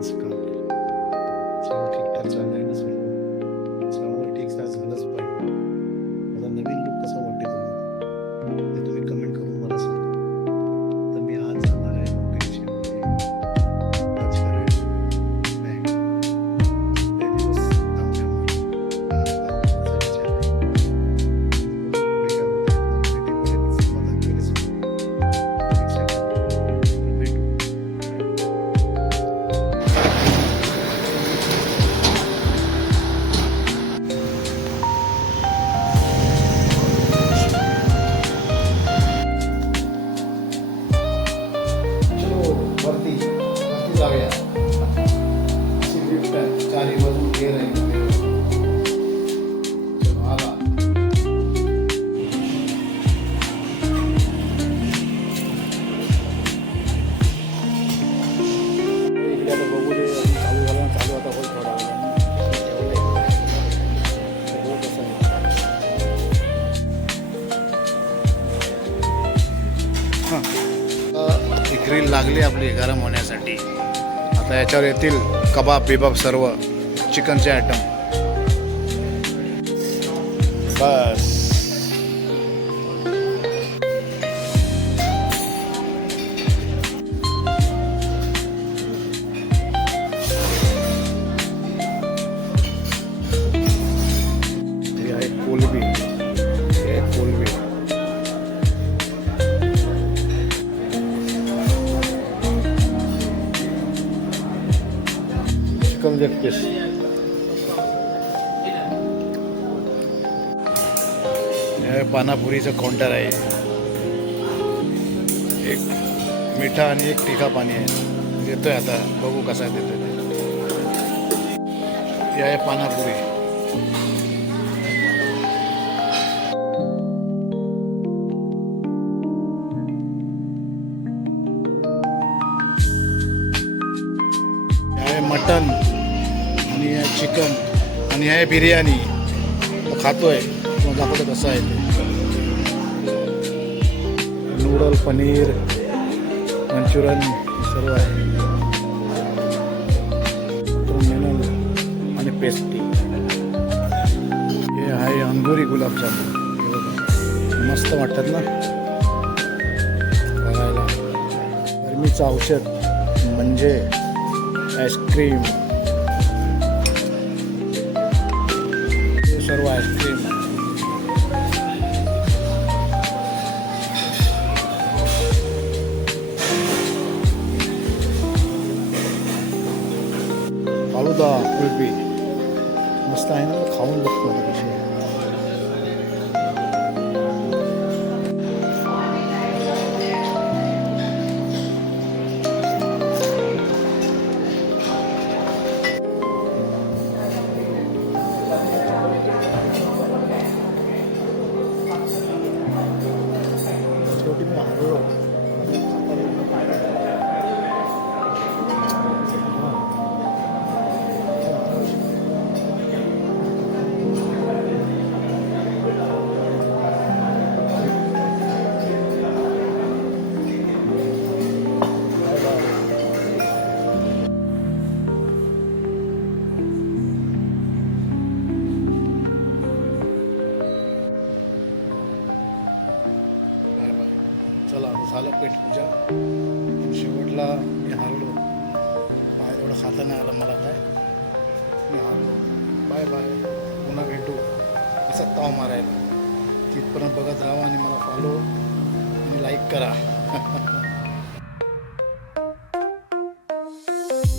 असं काम सगळं ठीकठाक चाललंय ना सर्व. सगळं ठीक झालंच पाहिजे. माझा नवीन लूक कसा वाटते तुम्हाला ते तुम्ही कमेंट करून मला सांगा. तर मी आज जाणार आहे मोटिवेशनमध्ये राजकारण बँक 2 दिवस थांबण्यामुळे माझा विचार आहे. पुढे काय होतं भेटेपर्यंत मला वेळच परीक्षा भेटू. चलो वरती वरती जाऊया. अशी लिफ्ट आहे, चारी बाजून घेर आहे. चलो आला. इकडे आता बघू दे, अजून चालू झालं ना, चालू आता होईल थोडा वेळाने. बघू कसं आहे. ही ग्रिल लागली आपली गरम होण्यासाठी. आता याच्यावर येतील कबाब बिबाब सर्व चिकनचे आयटम. बस हे आहे कोलबी. हे कोलबी चिकन लेग पीस. हे पानापुरीचं काउंटर आहे. एक मिठा आणि एक तिखा पाणी आहे. देतोय आता बघू कसा देतोय ते. हे आहे पानापुरी. हे आहे मटन आणि हे चिकन आणि हे बिर्याणी. तो खातोय मग दाखवतो कसं आहे ते. नूडल पनीर मंचुरियन सर्व आहे. मेनल आणि पेस्ट्री. हे आहे अंगुरी गुलाबजामुन. हे बघा मस्त वाटतात ना बघायला. गरमीचं औषध म्हणजे आईस्क्रीम. हे सर्व आईस्क्रीम. फालुदा कुल्फी मस्त आहे ना. खाऊन बघतो आता कशी आहे. शेवटी मी हरलो. चला आता झालं पेटपूजा. शेवटला मी हारलो. बाहेर एवढं खाता नाही आलं मला. काय मी हारलो. Bye bye. पुन्हा भेटू. असा ताव मारायला. तिथपर्यंत बघत राहा आणि मला फॉलो आणि लाईक करा.